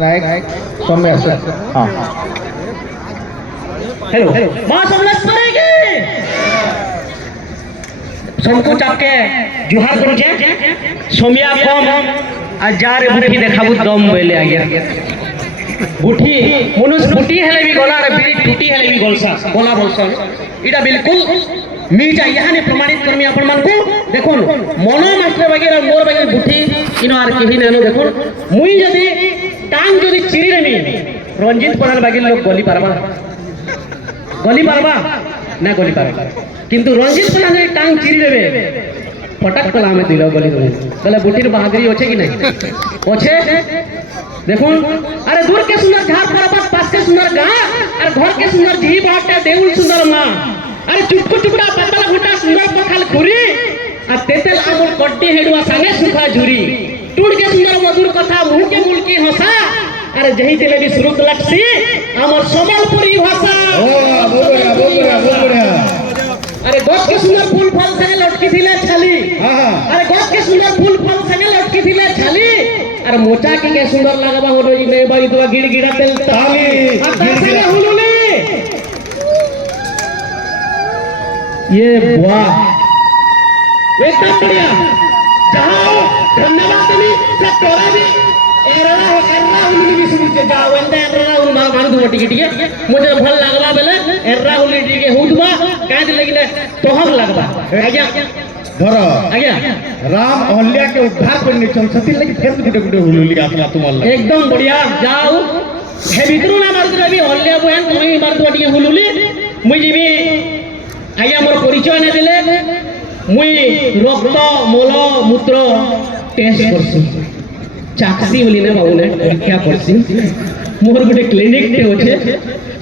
right सौम्य हाँ hello मां समलेश्वरी की सबको चापके जुहार करू छे सोमिया कम आ जार बुठी देखाबू दम बोले आज्ञा बुठी मनुष्य बुठी हेले भी गला रे बिड़ी टूटी हेले भी गलसा बोला बोलसन इटा बिल्कुल मीटा यहानी प्रमाणित करमी अपन मान को देखोन मनो मास्टर वगैरह मोर वगैरह बुठी इनो आर केही नेनो देखोन मुई जदी टांग जदी चिरी रेमी रंजित पड़ाल बाकी लोग गली पारबा ना गली पारबा किंतु रंजित पड़ाल जदी टांग चिरी देबे फटाक कला में दिलो गली दो तले बुटीर बहादुरी होछे कि नहीं होछे देखो अरे दूर के सुंदर झाड़ पर्वत पास के सुंदर गां और घर के सुंदर झी बाटे देउल सुंदर मां अरे चुटकु चुटका पतला घुटा सुंदर पखाल खुरी आ तेतेल आमुल कड्डी हेडुआ संगे सुखा झुरी टूट के सुंदर मधुर कथा मुंह के मूल की हंसा अरे जही दिले भी सुरुत लक्ष्मी हमर समलपुरी भाषा ओ बोल अरे गछ के सुंदर फूल फल संगे लटकी थिले छाली अरे गछ के सुंदर फूल फल संगे लटकी थिले छाली अरे मोचा के सुंदर लगबा हो रही नहीं बाई दुआ गिड़ गिड़ा तेल ताली अब संगे हुलुली ये वाह एकदम बढ़िया जाओ धन्यवाद तुम्हें सब तोरा भी एरला हुलुली भी सुन के जाओ वंदे एरला हुल मार दो टिकट के मुझे भल लगला बेले एरला हुलुली के हुदबा काज लगिले तोहर लगबा आज्ञा धर आज्ञा राम अहल्या के उद्धार करने चल सती लगी फेर गुटे गुटे हुलुली आतला तुमार एकदम बढ़िया जाओ हे भितरु ना मार दे भी अहल्या बहन तुम्हें मार दो टिके हुलुली मुई जीबी आज्ञा मोर परिचय ने दिले मुई रक्त मल मूत्र टेस्ट करसी चाकसी बोली ने बाबू ने परीक्षा करसी मोर गुटे क्लिनिक टे होचे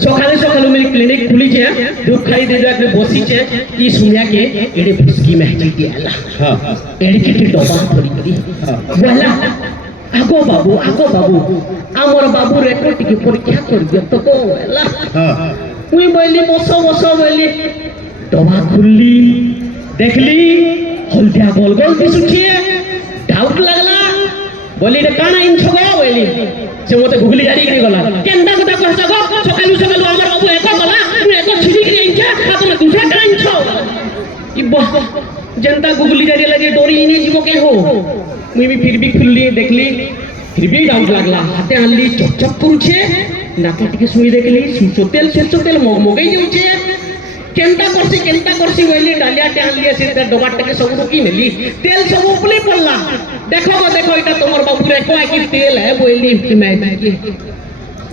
सकाले सकाले मेरी क्लिनिक खुली छे धूप खाई दे जाके बसी छे ई सुनिया के एडे फुसकी महजी दियाला हां एडे के डबा पड़ी पड़ी बोला आगो बाबू आमर बाबू रेकॉर्ड की परीक्षा कर दियो तो बोला हां मुई बोली बसो बोली डबा खुली देखली हल्दिया गोल गोल दिसुछे डाउट लगला बोली रे काना इनछो गो बोली से मते गुगली जारी करी गला केंदा कथा कहछ गो सकालु सकालु हमर बाबू एको गला तू एको छिड़ी करी इनछा आ तुम दूसरा काना इनछो ई जनता गुगली जारी लगे डोरी इने जीवो के हो मुई भी फिर भी खुलली देखली फिर भी डाउट लागला हाथे आनली चपचप करूछे नाके टिके सुई देखली सरसो तेल मगमगई जाउछे केंता करसी बोली डालिया टे आनली से डबा टके सब रुकी नेली तेल सब उपली पड़ला देखो इटा तोमर बाबू रे को की तेल है बोली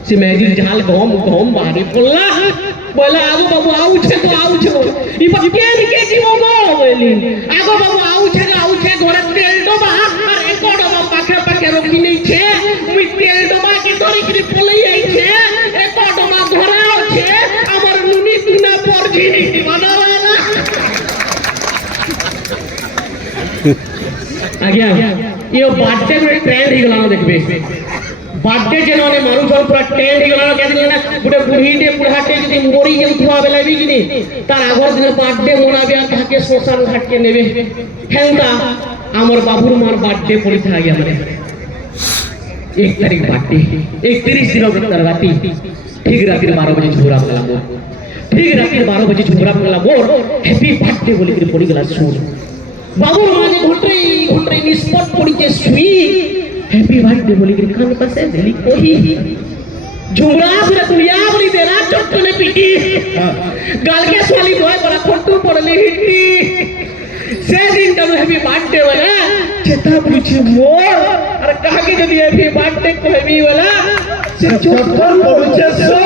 सिमेदी झाल गम बाहरी पड़ला बोला आगो बाबू आउ छे ई केन के जीवो गो बोली आगो बाबू आउ छे घरे तेल डबा और एको डबा पाखे रोकी नहीं छे मुई तेल डबा के धरि करी पलई आई छे एको डबा घरे छे हमर नुनी तुना परजी बनावाला आज्ञा यो बर्थडे में ट्रेंड ही गला देखबे बर्थडे जेने मानु सब पूरा ट्रेंड ही गला के दिन ना गुटे बुढ़ीटे बुढ़ाटे जदी मोरी जेउथवा बेला भी जिनी तार आगर दिन बर्थडे मनाबे आ के सोशल घाट के नेबे हेंता हमर बाबूर मार बर्थडे पड़ी था गया माने 1 तारीख बर्थडे 31 दिन भीतर राती ठीक रात 12 बजे झोरा पड़ला मोर ठीक रात 12 बजे झोरा पड़ला मोर हैप्पी बर्थडे बोली के पड़ी गला सुन बाबूर माने घुटरे निस्पट पड़ी के सुई हैप्पी बर्थडे बोली के कान पर से दिली कोही झुमरा पूरा दुनिया बोली तेरा चोट ने पीटी गाल के स्वाली बोए बड़ा फोटो पड़ले हिट्टी से दिन तब हैप्पी बर्थडे वाला चेता पूछे मोर अरे कहा के जदी हैप्पी बर्थडे कहबी वाला से चोकर पहुंचे सर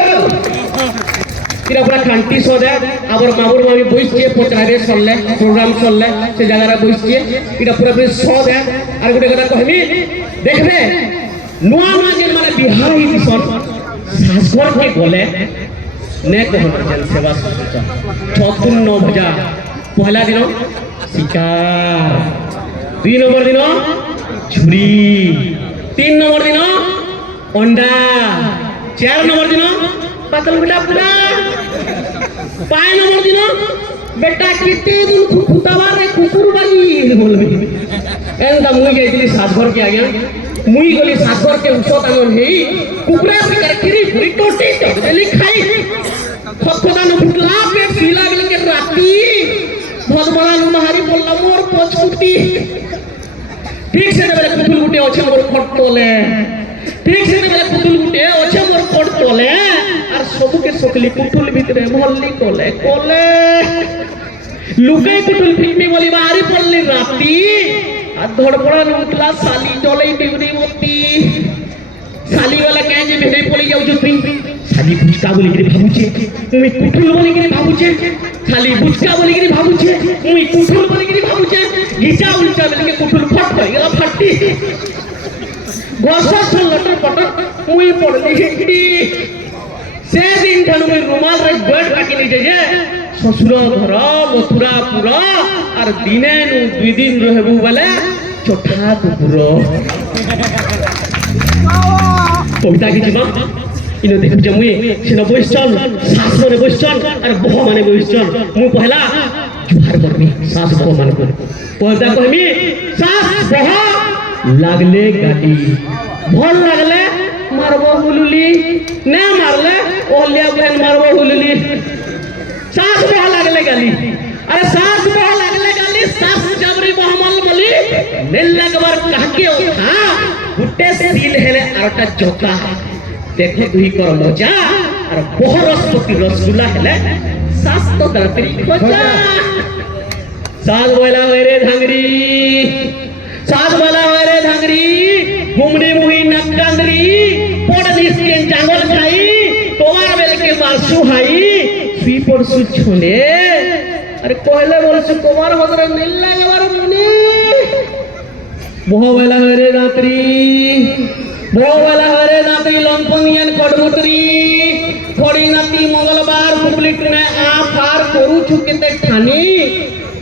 तेरा पूरा खांटी सो दे आबर माबुर मामी बइछे पचारे सल्ले प्रोग्राम सल्ले से जगह बइछे इटा पूरा पूरी सो दे और गुटे कथा कहबी देखबे नुआ जे माने बिहार ही दिसन सासगढ़ के गले ने कहन जन सेवा सत्ता 56 भजा पहला दिन शिकार 2 नंबर दिन छुरी 3 नंबर दिन अंडा 4 नंबर दिन पातल गुटा पूरा 5 नंबर दिन বেটা কেতে দিন ফুটাবার রে কুকুর বাড়ি বলবি এন্দা মুই যাইছিলি সাতঘর কে আগে মুই গলি সাতঘর কে উসত আনন হেই কুকুরা শিকার কিরি পুরি টোটি দেলি খাই খতখদানো ফুটলা পেট ফিলা গলি কে রাতি ভদবড়া লুমাহারি বললা মোর পছকুটি ঠিক সে বেলে পুতুল গুটে আছে মোর খট তোলে ঠিক সে বেলে পুতুল গুটে আছে মোর খট তোলে আর সবুকে সকলি পুতুল ভিতরে মল্লি কোলে কোলে লুকাই পুতুল ফিল্মি বলি বাড়ি পড়লি রাতি আর ধড়পড়া লুকলা সালি জলেই বিবরি মতি সালি वाला কে যে বেরে পড়ি যাও তুই সালি বুচকা বলি কি ভাবুছে তুমি পুতুল বলি কি ভাবুছে সালি বুচকা বলি কি ভাবুছে তুমি পুতুল বলি কি ভাবুছে গিচা উল্টা বলি কি পুতুল ফট হই গেল ফাটি গোসা লটর পটর মুই পড়লি হিড়ি সে দিন ঠানু মুই রুমাল রে বেড কাটি নিয়ে যে শ্বশুর ঘর মথুরাপুর আর দিনে নু 2 দিন রহবু বলে চোঠা কুকুর কবিতা কি জীবা ইনো দেখু যে মুই সিনা বইছল সাস মানে বইছল আর বহ মানে বইছল মু পহলা জুহার করবি সাস বহ মানে করে কবিতা কইমি সাস বহ লাগলে গাটি ভাল লাগলে মারবো হুলুলি না মারলে ওলিয়া বহেন মারবো হুলুলি सास बहा लागले गाली अरे सास बहा लागले गाली सास जबरी मोहम्मद मली नेल्ला कबर कहके उठा गुट्टे सील हेले आरटा चोका देखो दुही कर मजा और बहरसपति रसगुल्ला हेले सास तो तरतरी खोजा सास बोला रे धांगरी सास बोला रे धांगरी घुमने मुही नक्कांदरी पोड़निस के जांगल खाई तोमार बेल के मासु हाई পরশু ছুলে আরে কইলে বলছ তোমার মদরে নীল লাগবার মনে বহুবেলা হরে রাত্রি লম্পনিয়ান খড়মুটরি খড়ি নাতি মঙ্গলবার পুবলিক নে আ পার করুছু কেতে ঠানি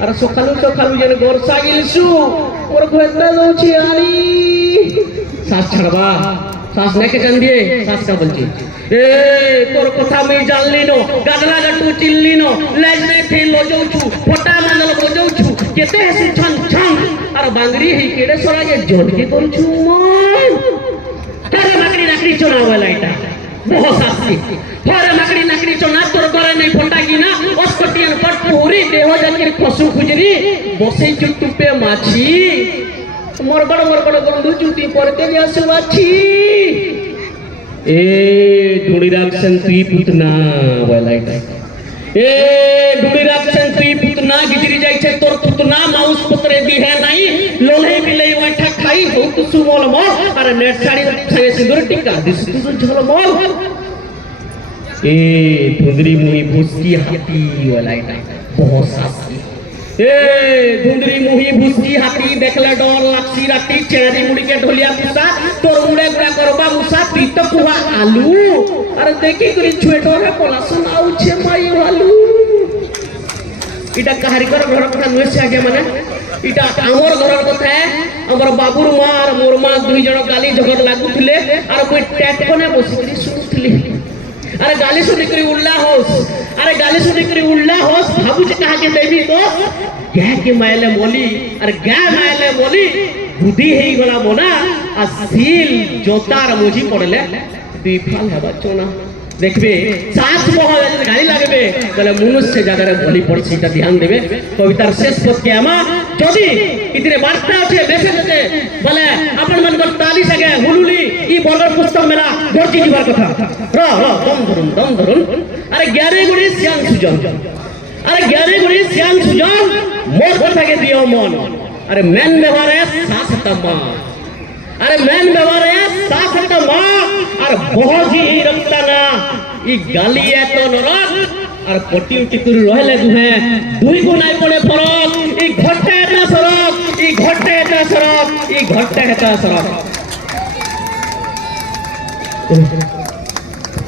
আর সকালু সকালু যেন বর্ষা গিলছু ওর ঘরটা দউছি আনি শ্বাস ছাড়বা শ্বাস নেকে কান দিয়ে শ্বাসটা বলছি ए तोर कथा में जानली नो गागला गट्टू चिल्ली नो लाज में थे लोजौ छु फटा मंडल बोजौ छु केते हसी छन छन और बांगरी ही केड़े सोरा जे जोन के करू छु मन तारे मकड़ी नकड़ी चोना वाला इटा बहुत सासी थारे मकड़ी नकड़ी चोना तोर करे नहीं फटा की ना ओस्कटियन पट पूरी देह जाके खसु खुजरी बसे चुट्टू पे माछी मोर बड़ बंधु चुटी परते जासु माछी ए ढूंढी राक्षन तुई पुतना वाला ए ढूंढी राक्षन तुई पुतना गिजरी जाई छे तोर पुतना माउस पुत्रे दी है नहीं लोले बिले वठा खाई हो तु सुमोल मोल अरे नेट साड़ी संगे सिंदूर टिका दिस तु झोल मोल ए धुंदरी मुही भूसकी हाथी वाला बहुत सासी ए धुंदरी मुही भूसकी हाथी देखले डर लाक्षी राती चेरी मुड़ी के ढोलिया पुसा तोर मुड़े गुड़ा करबा मुसा प्रीत कुहा आलू अरे देखी करी छुएटो रे कोला सुनाउ छे माई आलू इटा काहरिकर घर कथा नुए से आगे माने इटा आमर घर कथा है हमर बाबूर मां और मोर मां दुई जण गाली झगड़ लागुथिले और कोई टैट कोने बसी करी सुनुथिले अरे गाली सुनी करी उल्ला होस अरे गाली सुनी करी उल्ला होस भाबू जे कहा के देबी तो क्या के मायले मोली अरे गा मायले मोली बुद्धि हेई गला मोना आ सील जोतार मोजी पड़ले दुई फाल हबा चोना देखबे सास बह गाली लागबे तले मनुष्य जगह बलि पड़छि ता ध्यान देबे कवितार शेष पद के आमा जदी इतने वार्ता আছে देशे देशे बोले अपन मन को ताली सके हुलुली ई बर्गर पुस्तक मेला गरजी जीवार कथा र दम धरुन अरे ग्यारे गुणी श्याम सुजन अरे ग्यारे गुणी श्याम सुजन मोर कथा के दियो मन अरे मेन व्यवहारे सासतमा अरे मेन व्यवहारे सासतमा और बहजी ही रखता ना ई गाली है तो नरक और पटी टिकुर रहले दुहे दुई को नाही पड़े फरक ई घट्टे एटा सरक ई घट्टे एटा सरक ई घट्टे एटा सरक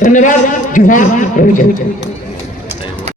धन्यवाद जुहा